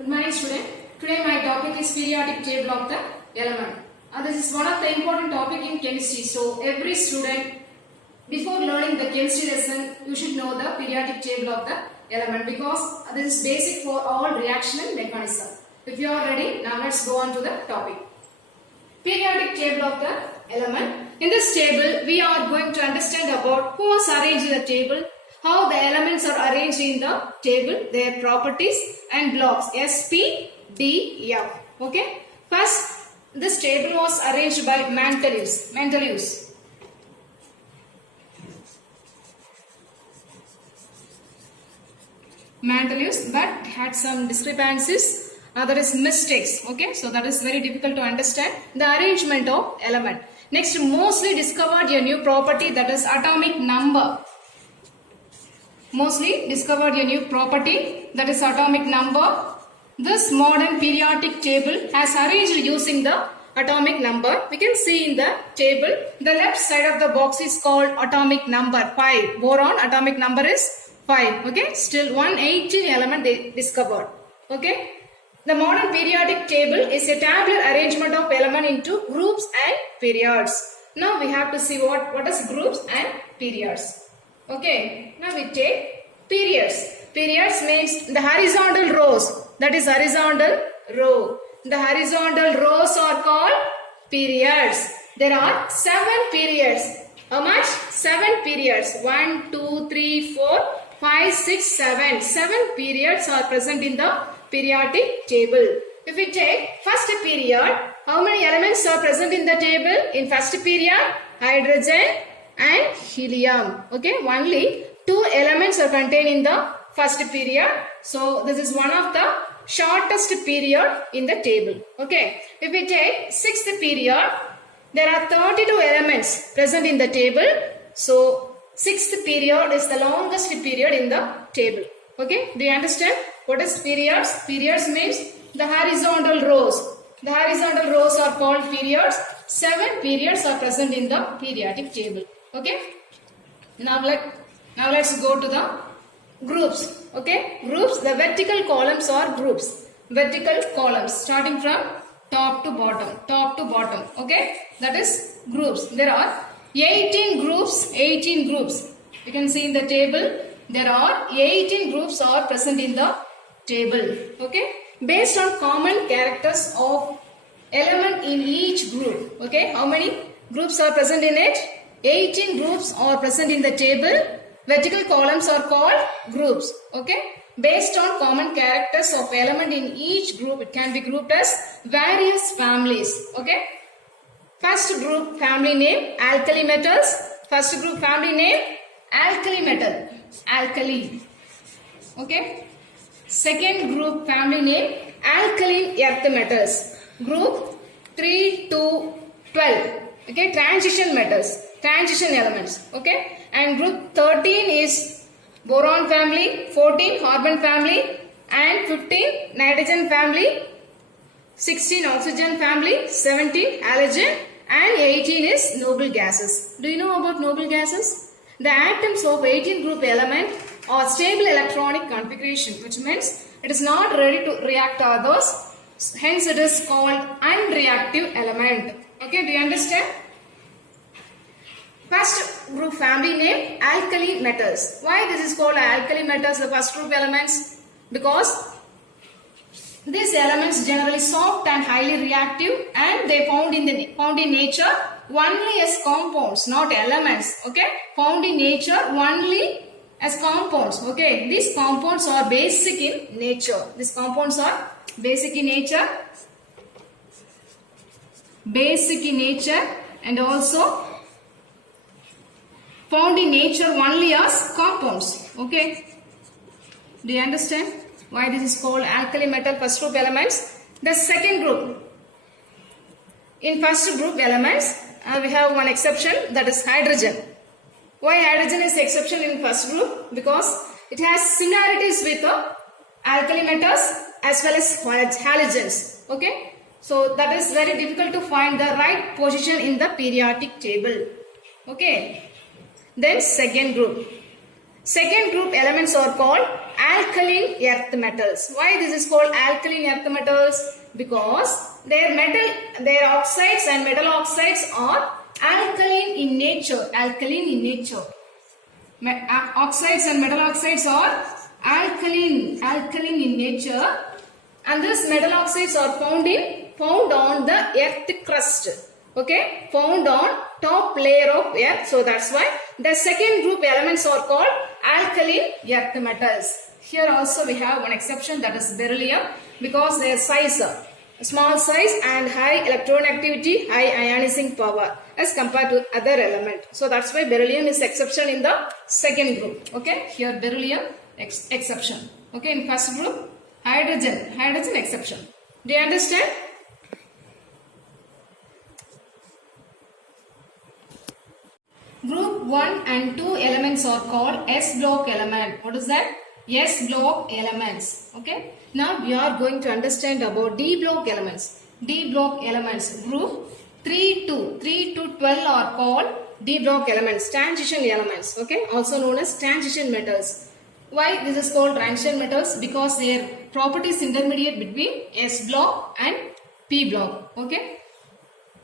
Good morning student. Today my topic is periodic table of the element. This is one of the important topic in chemistry. So every student before learning the chemistry lesson you should know the periodic table of the element because this is basic for all reaction and mechanism. If you are ready, now let's go on to the topic. Periodic table of the element. In this table we are going to understand about who was arranged in the table, how the elements are arranged in the table, their properties and blocks S, P, D, F. Okay. First, this table was arranged by Metalloids. Metalloids, but had some discrepancies. There is mistakes. Okay. So that is very difficult to understand. The arrangement of element. Next, mostly discovered a new property, that is atomic number. Mostly discovered a new property, that is atomic number. This modern periodic table has arranged using the atomic number. We can see in the table, the left side of the box is called atomic number 5. Boron atomic number is 5. Okay, still 118 element they discovered. Okay, the modern periodic table is a tabular arrangement of element into groups and periods. Now we have to see what is groups and periods. Okay, now we take periods. Periods means the horizontal rows, that is horizontal row. The horizontal rows are called periods. There are 7 periods. How much? 7 periods. 1, 2, 3, 4, 5, 6, 7. 7 periods are present in the periodic table. If we take first period, how many elements are present in the table? In first period, hydrogen and helium. Okay, only 2 elements are contained in the first period. So this is one of the shortest period in the table. Okay, if we take 6th period, there are 32 elements present in the table. So 6th period is the longest period in the table. Okay, do you understand what is periods? Periods means the horizontal rows. The horizontal rows are called periods. 7 periods are present in the periodic table. Okay, now let's go to the groups. Okay, groups, the vertical columns are groups. Vertical columns starting from top to bottom. Okay, that is groups. There are 18 groups. You can see in the table there are 18 groups are present in the table. Okay, based on common characters of element in each group. Okay, how many groups are present in it? 18 groups are present in the table. Vertical columns are called groups. Okay, based on common characters of element in each group, it can be grouped as various families. Okay, first group family name alkali metals. First group family name alkali metal, alkali. Okay, second group family name alkaline earth metals. Group 3 to 12. Okay, transition metals, transition elements. Okay, and group 13 is boron family, 14 carbon family, and 15 nitrogen family, 16 oxygen family, 17 halogen, and 18 is noble gases. Do you know about noble gases? The atoms of 18 group element are stable electronic configuration, which means it is not ready to react others. Hence it is called unreactive element. Okay, do you understand? First group family name alkali metals. Why this is called alkali metals, the first group elements? Because these elements generally soft and highly reactive, and they found in nature only as compounds, not elements. Okay, found in nature only as compounds. Okay, these compounds are basic in nature. These compounds are basic in nature, and also found in nature only as compounds. Okay, do you understand why this is called alkali metal first group elements? The second group, in first group elements we have one exception, that is hydrogen. Why hydrogen is the exception in first group? Because it has similarities with alkali metals as well as halogens. Okay, so that is very difficult to find the right position in the periodic table. Okay, then second group Second group elements are called alkaline earth metals. Why this is called alkaline earth metals? Because their oxides and metal oxides are alkaline in nature. Alkaline in nature. Oxides and metal oxides are alkaline in nature, and these metal oxides are found on the earth crust. Okay, found on top layer of earth. So that's why the second group elements are called alkaline earth metals. Here also we have one exception, that is beryllium, because their size, small size and high electron activity, high ionizing power as compared to other element. So that's why beryllium is exception in the second group. Okay, here beryllium exception. Okay, in first group hydrogen exception. Do you understand? Group 1 and 2 elements are called S block element. What is that? S block elements. Okay. Now we are going to understand about D block elements. D block elements. Group 3 to 12 are called D block elements. Transition elements. Okay. Also known as transition metals. Why this is called transition metals? Because their properties intermediate between S block and P block. Okay.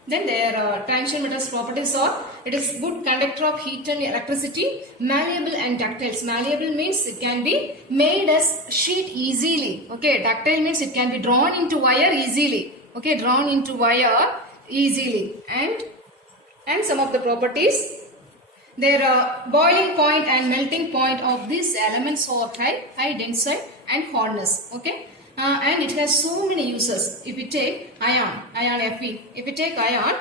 Then their transition metals properties are, it is good conductor of heat and electricity, malleable and ductile. Malleable means it can be made as sheet easily. Okay, ductile means it can be drawn into wire easily. Okay, drawn into wire easily. And some of the properties, their boiling point and melting point of these elements are high density and hardness. Okay. And it has so many uses. If you take iron Fe, if you take iron,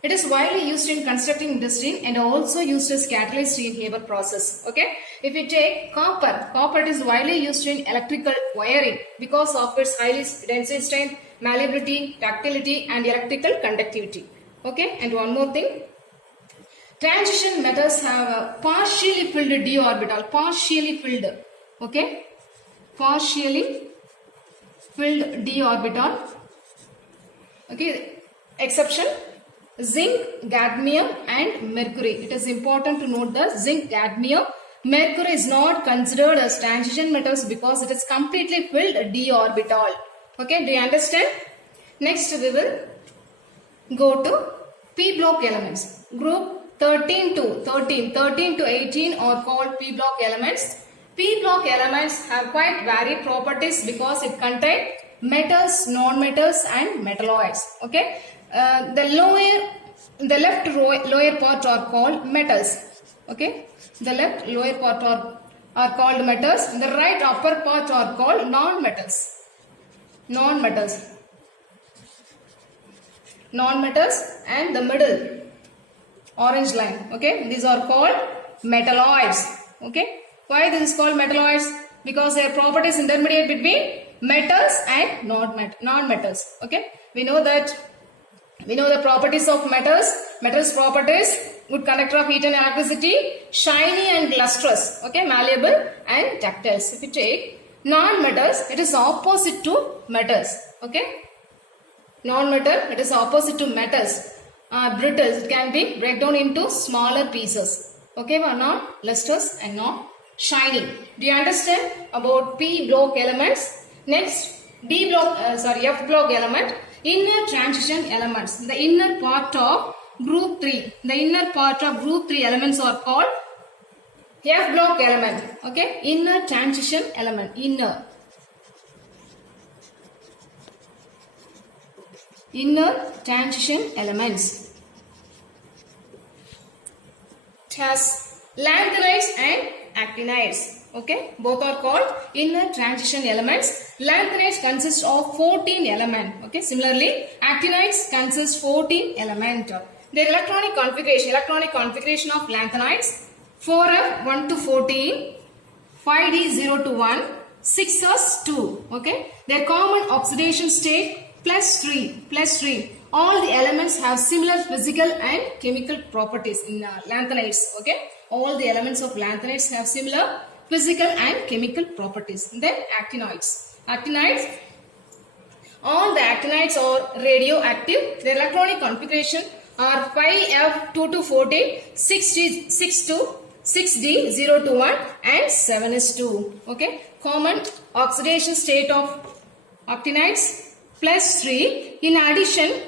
it is widely used in constructing industry and also used as catalyst in Haber process. Okay. If you take copper is widely used in electrical wiring because of its highly density strength, malleability, ductility and electrical conductivity. Okay. And one more thing. Transition metals have a partially filled d orbital. Partially filled. Okay. Partially filled d orbital. Okay, exception zinc, cadmium and mercury. It is important to note the zinc, cadmium, mercury is not considered as transition metals because it is completely filled d orbital. Okay, do you understand? Next we will go to P block elements. Group 13 to 18 are called P block elements. P block elements have quite varied properties because it contains metals, non-metals and metalloids. Okay, the left lower part are called metals. Okay, the left lower part are called metals. The right upper part are called non-metals. Non-metals and the middle orange line. Okay, these are called metalloids. Okay. Why this is called metalloids? Because their properties intermediate between metals and non-metals. Okay, we know the properties of metals. Metals properties: good conductor of heat and electricity, shiny and lustrous. Okay, malleable and ductile. If you take non-metals, it is opposite to metals. Okay, non-metal, it is opposite to metals. Brittle, it can be break down into smaller pieces. Okay, non-lustrous and non-shiny. Do you understand about P block elements? Next, F block element, inner transition elements. The inner part of group 3. The inner part of group 3 elements are called F block element. Okay, inner transition element. Inner transition elements. It has lanthanides and actinides. Okay, both are called inner transition elements. Lanthanides consist of 14 elements. Okay, similarly, actinides consist 14 elements. Their electronic configuration of lanthanides: 4f1 to 14, 5d0 to 1, 6s2. Okay, their common oxidation state +3. All the elements have similar physical and chemical properties in lanthanides. Okay, all the elements of lanthanides have similar physical and chemical properties. Then actinides. All the actinides are radioactive. Their electronic configuration are 5f2 to 14, 6 to 6D021 and 7 is 2. Okay. Common oxidation state of actinides plus 3. In addition,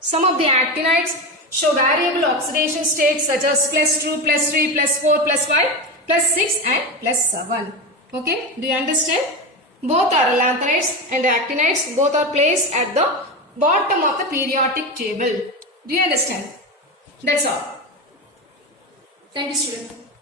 some of the actinides show variable oxidation states such as plus 2, plus 3, plus 4, plus 5, plus 6 and plus 7. Okay. Do you understand? Both are lanthanides and actinides. Both are placed at the bottom of the periodic table. Do you understand? That's all. Thank you, student.